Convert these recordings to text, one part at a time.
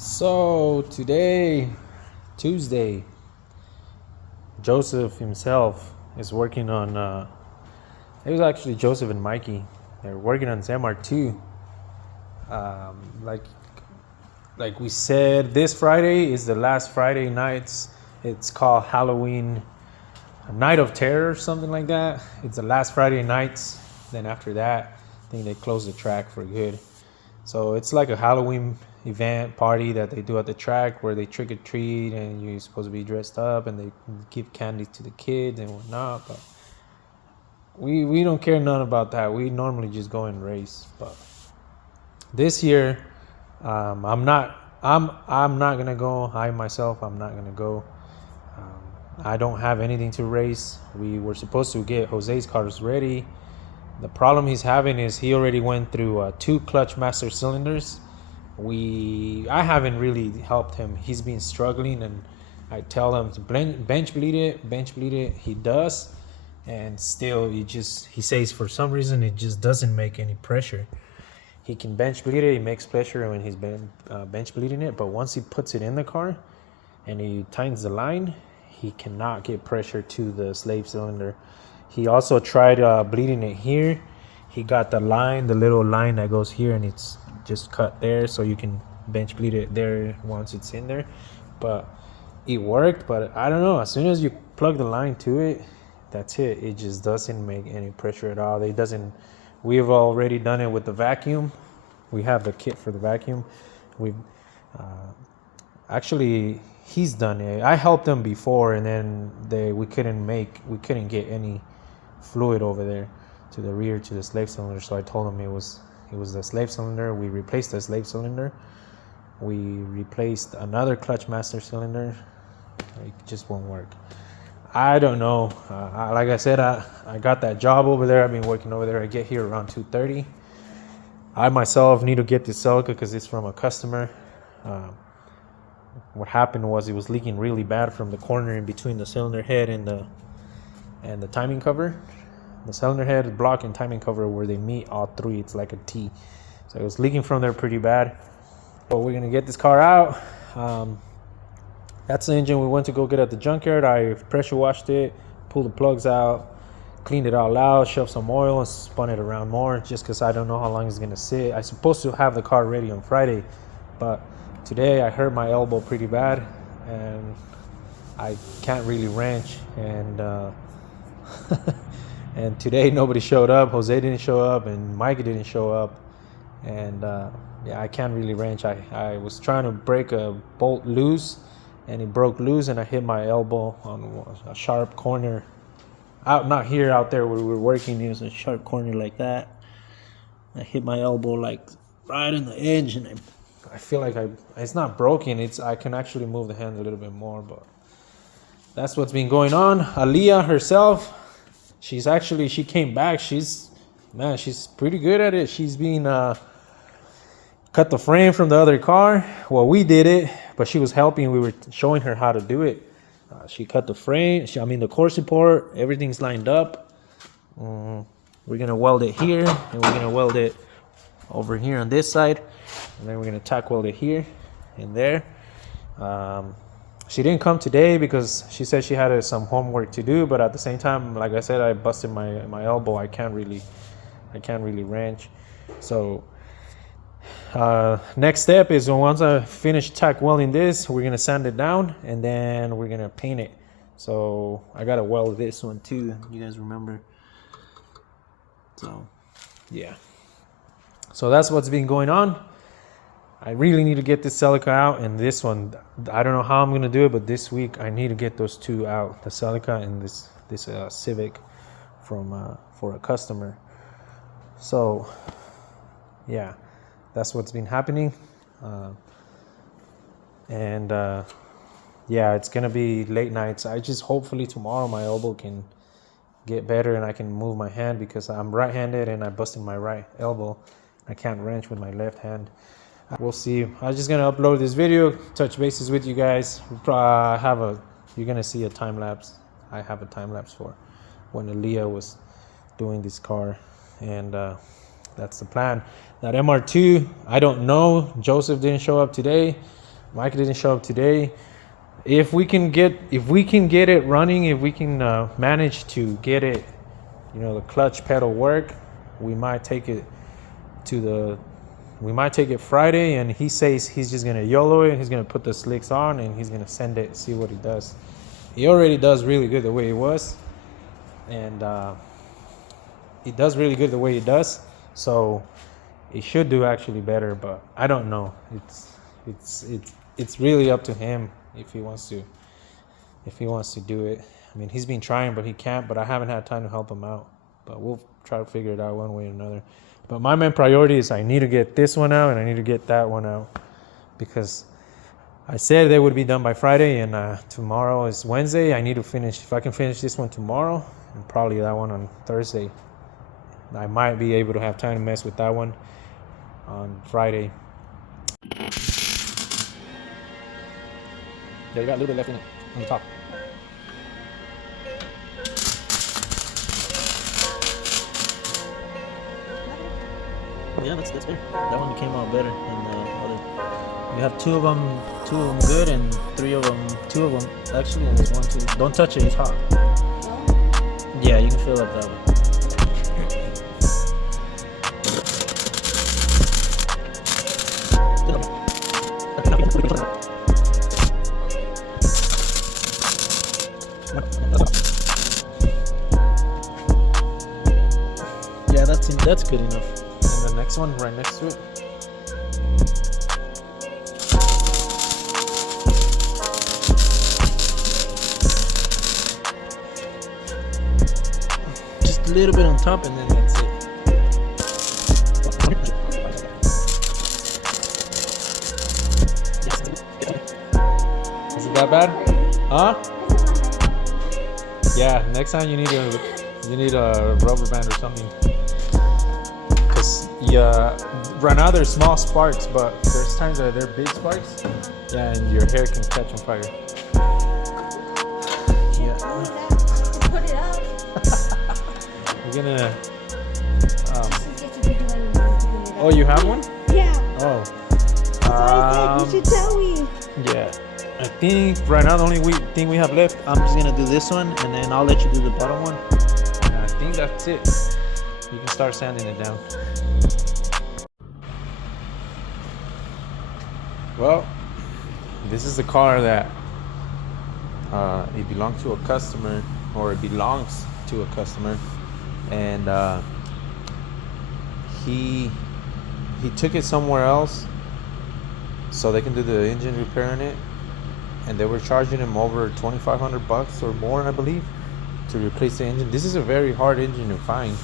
So today, Tuesday, Joseph himself is working on. It was actually Joseph and Mikey. They're working on ZMR2. Um, like, like we said, this Friday is the last Friday nights. It's called Halloween Night of Terror, something like that. It's the last Friday nights. Then after that, I think they close the track for good. So it's like a Halloween event party that they do at the track where they trick or treat and you're supposed to be dressed up and they give candy to the kids and whatnot. But we don't care none about that. We normally just go and race. But this year, I'm not gonna go. I myself, I'm not gonna go. I don't have anything to race. We were supposed to get Jose's cars ready. The problem he's having is he already went through 2 clutch master cylinders. I haven't really helped him. He's been struggling, and I tell him to bench bleed it. He does, and still he says for some reason it just doesn't make any pressure. He can bench bleed it. He makes pressure when he's bench bleeding it, but once he puts it in the car and he tightens the line, he cannot get pressure to the slave cylinder. He also tried bleeding it here. He got the little line that goes here, and it's just cut there, so you can bench bleed it there once it's in there. But it worked, but I don't know. As soon as you plug the line to it, that's it. It just doesn't make any pressure at all. We've already done it with the vacuum. We have the kit for the vacuum. We've actually he's done it. I helped him before, and then we couldn't get any fluid over there to the rear to the slave cylinder. So I told him it was the slave cylinder. We replaced the slave cylinder. We replaced another clutch master cylinder. It just won't work. I don't know. Like I said, I got that job over there. I've been working over there. I get here around 2:30. I myself need to get this Celica because it's from a customer. What happened was it was leaking really bad from the corner in between the cylinder head and the timing cover. The cylinder head, block, and timing cover where they meet all three. It's like a T. So it was leaking from there pretty bad. But we're gonna get this car out. That's the engine we went to go get at the junkyard. I pressure washed it, pulled the plugs out, cleaned it all out, shoved some oil, and spun it around more just because I don't know how long it's gonna sit. I'm supposed to have the car ready on Friday, but today I hurt my elbow pretty bad and I can't really wrench. And and today nobody showed up. Jose didn't show up, and Mikey didn't show up. And I can't really wrench. I was trying to break a bolt loose, and it broke loose, and I hit my elbow on a sharp corner. Not here, out there where we were working. It was a sharp corner like that. I hit my elbow like right on the edge, and I feel like it's not broken. I can actually move the hand a little bit more, but that's what's been going on. Aaliyah herself, she came back. She's pretty good at it. She's been cut the frame from the other car. Well, we did it, but she was helping. We were showing her how to do it. She cut the frame. The core support. Everything's lined up. We're gonna weld it here, and we're gonna weld it over here on this side, and then we're gonna tack weld it here and there. She didn't come today because she said she had some homework to do, but at the same time, like I said, I busted my elbow. I can't really wrench. So next step is once I finish tack welding this, we're gonna sand it down and then we're gonna paint it. So I gotta weld this one too. You guys remember? So yeah. So that's what's been going on. I really need to get this Celica out, and this one, I don't know how I'm gonna do it, but this week I need to get those two out, the Celica and this Civic for a customer. So yeah, that's what's been happening. It's gonna be late nights. Hopefully tomorrow my elbow can get better and I can move my hand, because I'm right-handed and I busted my right elbow. I can't wrench with my left hand. We'll see. I'm just gonna upload this video, touch bases with you guys. You're gonna see a time lapse. I have a time lapse for when Aaliyah was doing this car, and that's the plan. That MR2, I don't know. Joseph didn't show up today. Mike didn't show up today. If we can get it running, if we can manage to get it, the clutch pedal work, we might take it Friday, and he says he's just gonna YOLO it, and he's gonna put the slicks on, and he's gonna send it, see what he does. He already does really good the way it was, and he does really good the way he does. So it should do actually better, but I don't know. It's really up to him if he wants to do it. I mean, he's been trying, but he can't. But I haven't had time to help him out. But we'll try to figure it out one way or another. But my main priority is I need to get this one out, and I need to get that one out, because I said they would be done by Friday, and tomorrow is Wednesday. I need to finish. If I can finish this one tomorrow, and probably that one on Thursday, I might be able to have time to mess with that one on Friday. Yeah, you got a little bit left in it on the top. Yeah, that's better. That one came out better than the other. You have two of them good, and two of them actually, and there's 1, 2. Don't touch it, it's hot. Yeah, you can fill up that one. Yeah, that's good enough. And the next one right next to it. Just a little bit on top, and then that's it. Is it that bad? Huh? Yeah, next time you need a rubber band or something. Cause right now they're small sparks, but there's times that they're big sparks. Yeah, and your hair can catch on fire. Yeah. Put it up. We're gonna. Oh, you have one? Yeah. Oh. That's what I said. You should tell me. Yeah. I think right now the only thing we have left, I'm just gonna do this one, and then I'll let you do the bottom one. And I think that's it. You can start sanding it down. Well, this is the car that it belonged to a customer, or it belongs to a customer, and he took it somewhere else so they can do the engine repair in it. And they were charging him over $2,500 or more, I believe, to replace the engine. This is a very hard engine to find.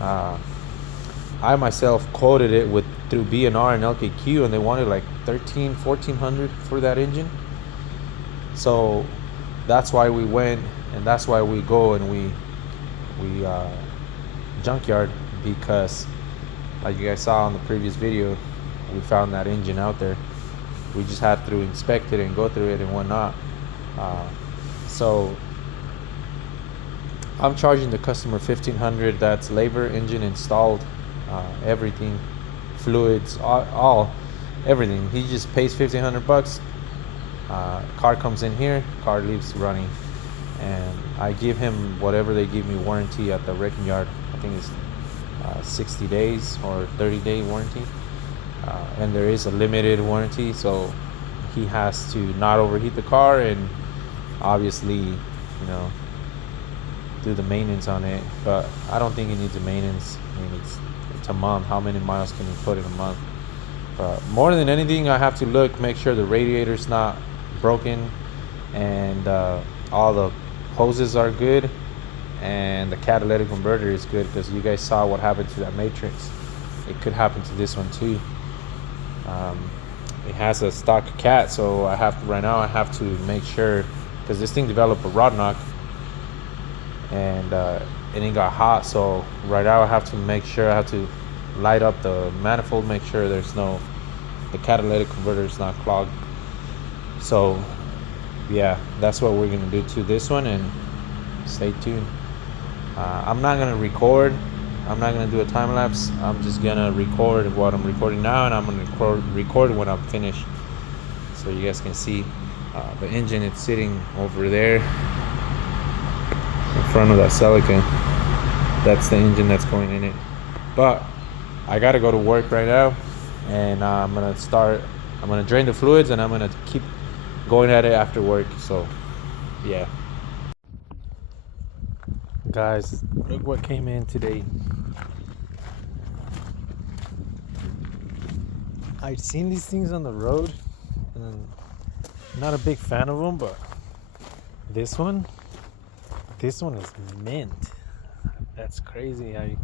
I myself quoted it through B&R and LKQ, and they wanted like $1,400 for that engine. So that's why we went, and that's why we go and we junkyard, because like you guys saw on the previous video, we found that engine out there. We just had to inspect it and go through it and whatnot. So I'm charging the customer $1,500. That's labor, engine installed, everything, fluids, everything. He just pays $1,500. Car comes in here, car leaves running, and I give him whatever they give me warranty at the wrecking yard. I think it's 60 days or 30-day warranty. And there is a limited warranty, so he has to not overheat the car, and obviously, do the maintenance on it. But I don't think he needs a maintenance. I mean, it's a month. How many miles can you put in a month? But more than anything, I have to make sure the radiator's not broken, and all the hoses are good, and the catalytic converter is good, because you guys saw what happened to that Matrix. It could happen to this one too. It has a stock cat, so I have to make sure, because this thing developed a rod knock, and it got hot. So right now I have to make sure, I have to light up the manifold, make sure the catalytic converter is not clogged. So yeah, that's what we're gonna do to this one, and stay tuned. I'm not gonna record. I'm not going to do a time lapse. I'm just going to record what I'm recording now, and I'm going to record when I'm finished. so you guys can see the engine. It's sitting over there in front of that Celica. That's the engine that's going in it. But I gotta go to work right now, and I'm gonna drain the fluids, and I'm gonna keep going at it after work. So yeah, guys, look what came in today. I've seen these things on the road, and I'm not a big fan of them, but this one is mint. That's crazy. I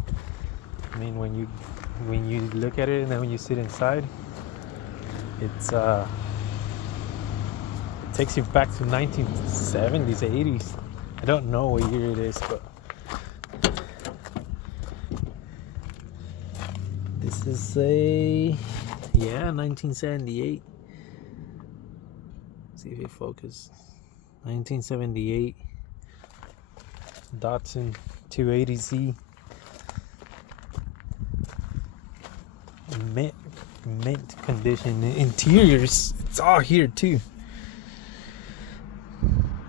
mean, when you look at it and then when you sit inside, it takes you back to 1970s, 80s. I don't know what year it is, but this is 1978. See if it focuses. 1978 Datsun 280Z. Mint condition. Interiors, it's all here too.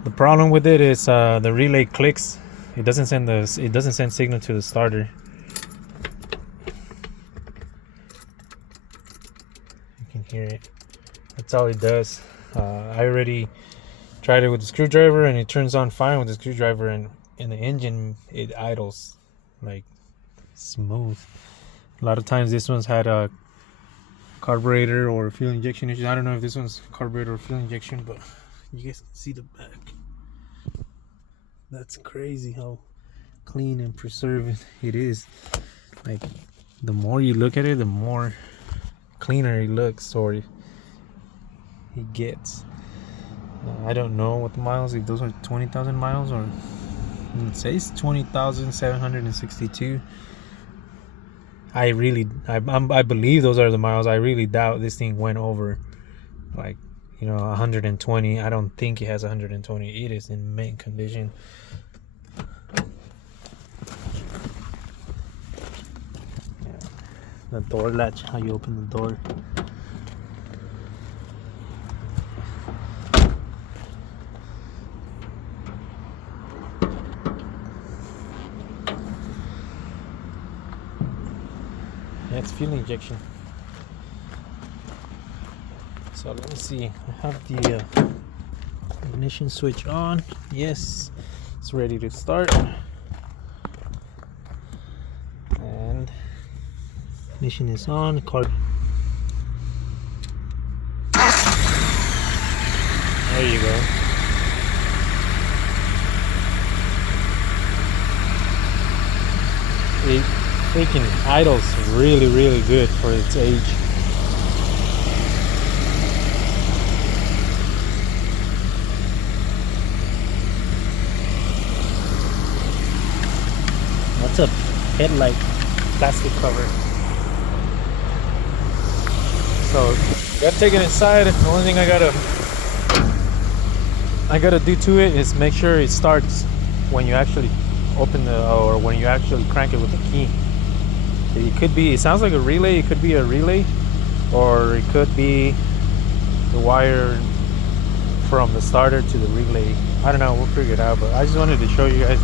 The problem with it is the relay clicks. It doesn't send signal to the starter. You can hear it. That's all it does. I already tried it with the screwdriver, and it turns on fine with the screwdriver, and in the engine it idles like smooth. A lot of times this one's had a carburetor or fuel injection issues. I don't know if this one's carburetor or fuel injection, but you guys can see the back. That's crazy how clean and preserved it is. Like, the more you look at it, the more cleaner it looks, or it gets. I don't know what the miles, if those are 20,000 miles, or it says 20,762. I believe those are the miles. I really doubt this thing went over, like, 120. I don't think it has 120. It is in mint condition. Yeah. The door latch, how you open the door. It's fuel injection. So let me see. I have the ignition switch on. Yes, it's ready to start. And ignition is on. Car. There you go. It freaking idles really, really good for its age. What's a headlight plastic cover? So gotta take it inside. The only thing I gotta do to it is make sure it starts when you actually open or when you actually crank it with the key. It sounds like a relay. It could be a relay, or it could be the wire from the starter to the relay. I don't know, we'll figure it out, but I just wanted to show you guys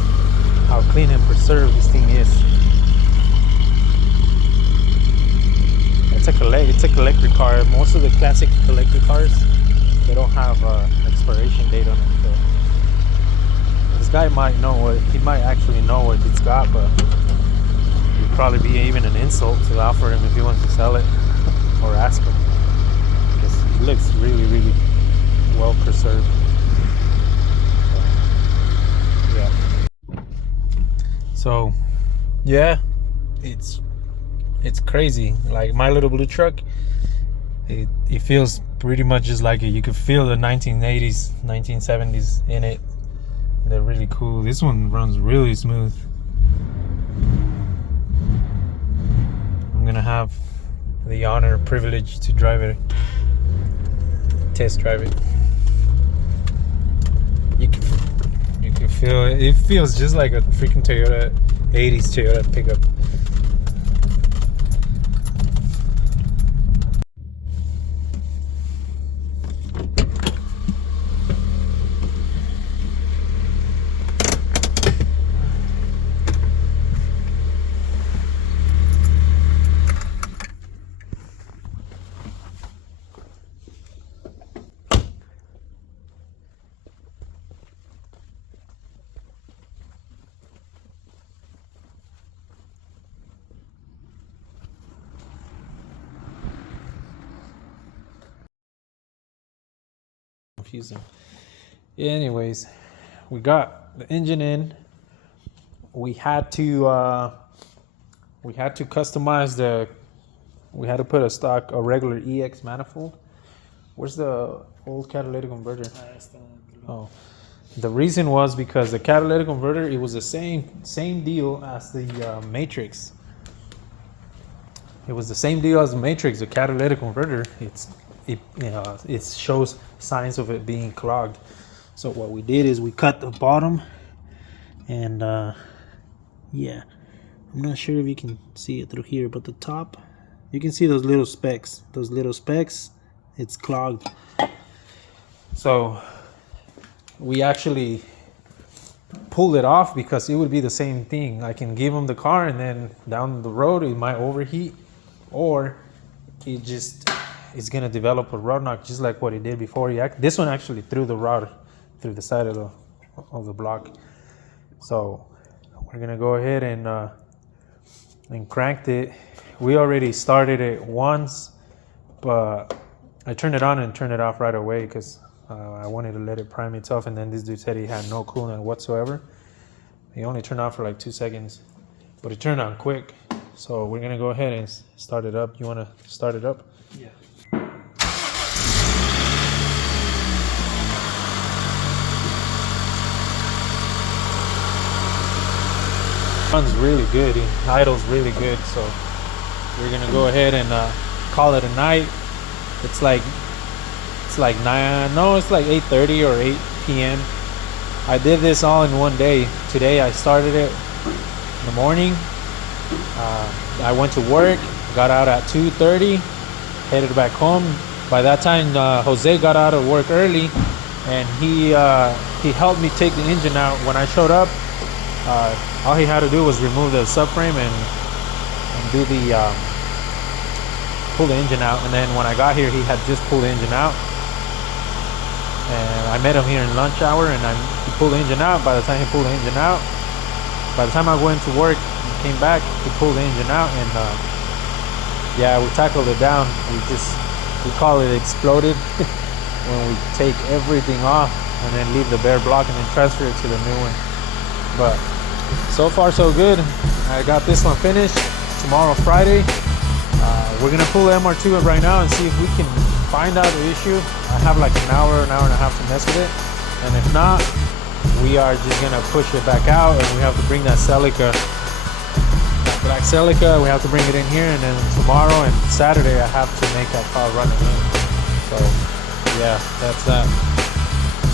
how clean and preserved this thing is. It's a collector car. Most of the classic collector cars, they don't have expiration date on it. So this guy might actually know what it's got, but it'd probably be even an insult to offer him if he wants to sell it, or ask him, because it looks really, really well preserved. So yeah, it's crazy. Like my little blue truck, it feels pretty much just like it. You could feel the 1980s, 1970s in it. They're really cool. This one runs really smooth. I'm gonna have the honor, privilege to drive it, test drive it. You can feel it. It feels just like a freaking Toyota, 80s Toyota pickup. confusing. Anyways, we got the engine in. We had to customize the. We had to put a regular EX manifold. Where's the old catalytic converter? Oh, the reason was because the catalytic converter, it was the same deal as the Matrix. It was the same deal as the Matrix. The catalytic converter, it shows signs of it being clogged. So what we did is we cut the bottom, and yeah, I'm not sure if you can see it through here, but the top, you can see those little specks. It's clogged. So we actually pulled it off because it would be the same thing. I can give them the car, and then down the road it might overheat, or it's gonna develop a rod knock just like what it did before. This one actually threw the rod through the side of the block. So we're gonna go ahead and cranked it. We already started it once, but I turned it on and turned it off right away because I wanted to let it prime itself, and then this dude said he had no coolant whatsoever. He only turned off for like 2 seconds, but it turned on quick. So we're gonna go ahead and start it up. You wanna start it up? Yeah. Runs really good. It idles really good. So we're gonna go ahead and call it a night. It's like 8:30 or 8 p.m. I did this all in one day. Today I started it in the morning. I went to work, got out at 2:30, headed back home. By that time, Jose got out of work early, and he helped me take the engine out. When I showed up, all he had to do was remove the subframe and do pull the engine out. And then when I got here, he had just pulled the engine out. And I met him here in lunch hour, and he pulled the engine out. By the time he pulled the engine out, by the time I went to work and came back, he pulled the engine out, and yeah, we tackled it down. We call it exploded when we take everything off and then leave the bare block and then transfer it to the new one. But so far so good. I got this one finished. Tomorrow, Friday, we're gonna pull the MR2 up right now and see if we can find out the issue. I have like an hour and a half to mess with it, and if not, we are just gonna push it back out, and we have to bring that Celica, that black Celica, we have to bring it in here, and then tomorrow and Saturday I have to make that car run again. So yeah, that's that.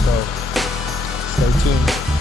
So stay tuned.